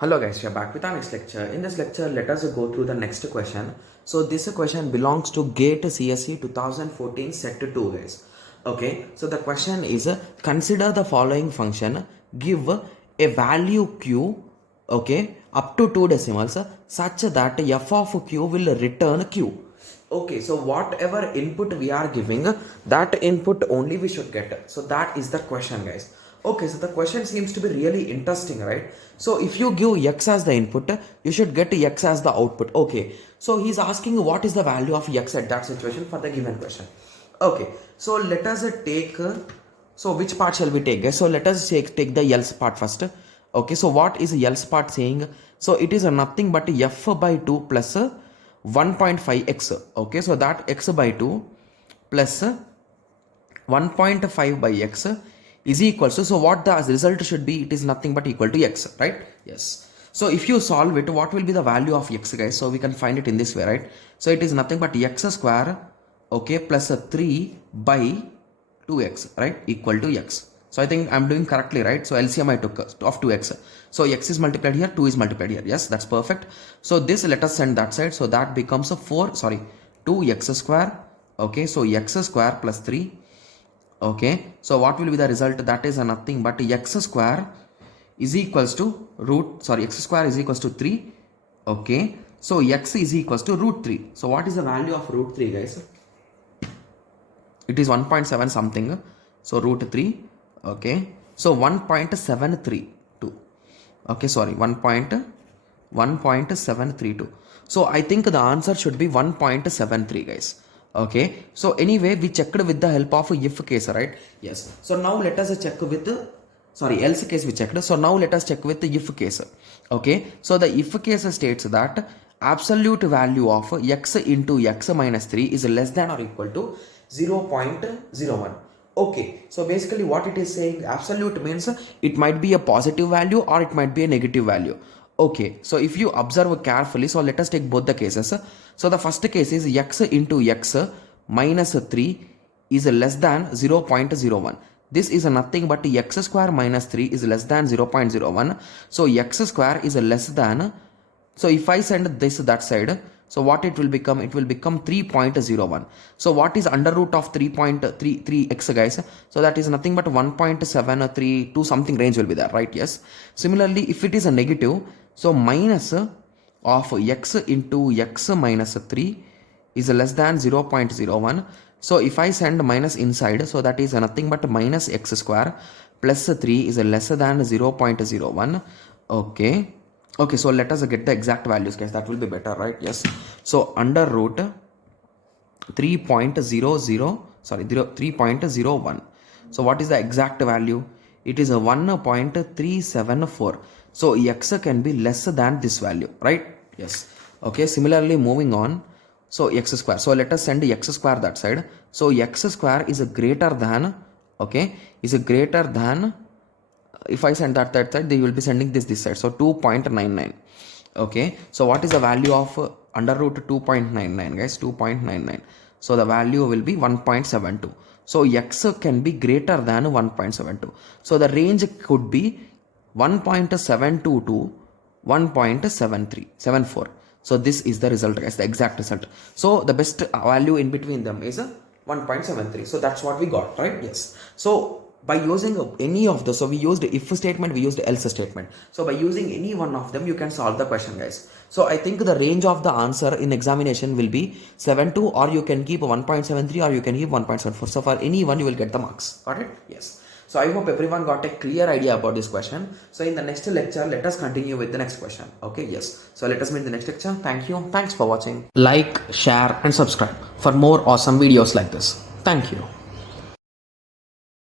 Hello guys, we are back with our next lecture. In this lecture, let us go through the next question. So this question belongs to GATE CSE 2014 set 2 guys. Okay, so the question is consider the following function, give a value q, okay, up to 2 decimals such that f of q will return q. Okay, so whatever input we are giving, that input only we should get. So that is the question guys. Okay, so the question seems to be really interesting, right? So if you give x as the input, you should get x as the output. Okay, so he's asking what is the value of x at that situation for the given question. Okay, so let us take, so which part shall we take? So let us take the else part first. Okay, so what is else part saying? So it is nothing but f by 2 plus 1.5x. Okay, so that x by 2 plus 1.5 by x is equals to, so what the result should be, it is nothing but equal to x, right? Yes. So if you solve it, what will be the value of x guys? So we can find it in this way, right? So it is nothing but x square, okay, plus 3 by 2x, right, equal to x. So I think I'm doing correctly, right? So LCM I took of 2x. So x is multiplied here, 2 is multiplied here. Yes, that's perfect. So this let us send that side. So that becomes a 2x square. Okay, so x square plus 3. Okay, so what will be the result? That is nothing but x square is equals to x square is equals to 3. Okay, so x is equals to root 3. So what is the value of root 3 guys? It is 1.7 something. So root 3. Okay, so 1.732. Okay, sorry, 1.732. So I think the answer should be 1.73 guys. Okay, so anyway we checked with the help of if case, right? Yes. So now let us check with else case we checked. So now let us check with the if case. Okay, so the if case states that absolute value of x into x minus 3 is less than or equal to 0.01. Okay, so basically what it is saying, absolute means it might be a positive value or it might be a negative value. Okay, so if you observe carefully, so let us take both the cases. So the first case is x into x minus 3 is less than 0.01. This is nothing but x square minus 3 is less than 0.01. So x square is less than, so if I send this that side, so what it will become? It will become 3.01. So what is under root of 3.33x guys? So that is nothing but 1.732 something range will be there, right? Yes. Similarly, if it is a negative, so minus of x into x minus 3 is less than 0.01. So if I send minus inside, so that is nothing but minus x square plus 3 is less than 0.01. Okay. Okay, so let us get the exact values guys, that will be better, right? Yes. So under root 3.01. So what is the exact value? It is a 1.374. So x can be less than this value, right? Yes. Okay, similarly moving on. So x square. So let us send x square that side. So x square is a greater than, okay, is a greater than, if I send that side, they will be sending this side. So 2.99. Okay, so what is the value of under root 2.99 guys? 2.99. So the value will be 1.72. So x can be greater than 1.72. So the range could be 1.72 to 1.74. So this is the result guys, the exact result. So the best value in between them is 1.73. So that's what we got, right? Yes. So by using any of the, so we used if statement, we used else statement. So by using any one of them, you can solve the question guys. So I think the range of the answer in examination will be 72, or you can keep 1.73, or you can keep 1.74. So for any one, you will get the marks. Got it? Yes. So I hope everyone got a clear idea about this question. So in the next lecture, let us continue with the next question. Okay, yes. So let us meet in the next lecture. Thank you. Thanks for watching. Like, share and subscribe for more awesome videos like this. Thank you.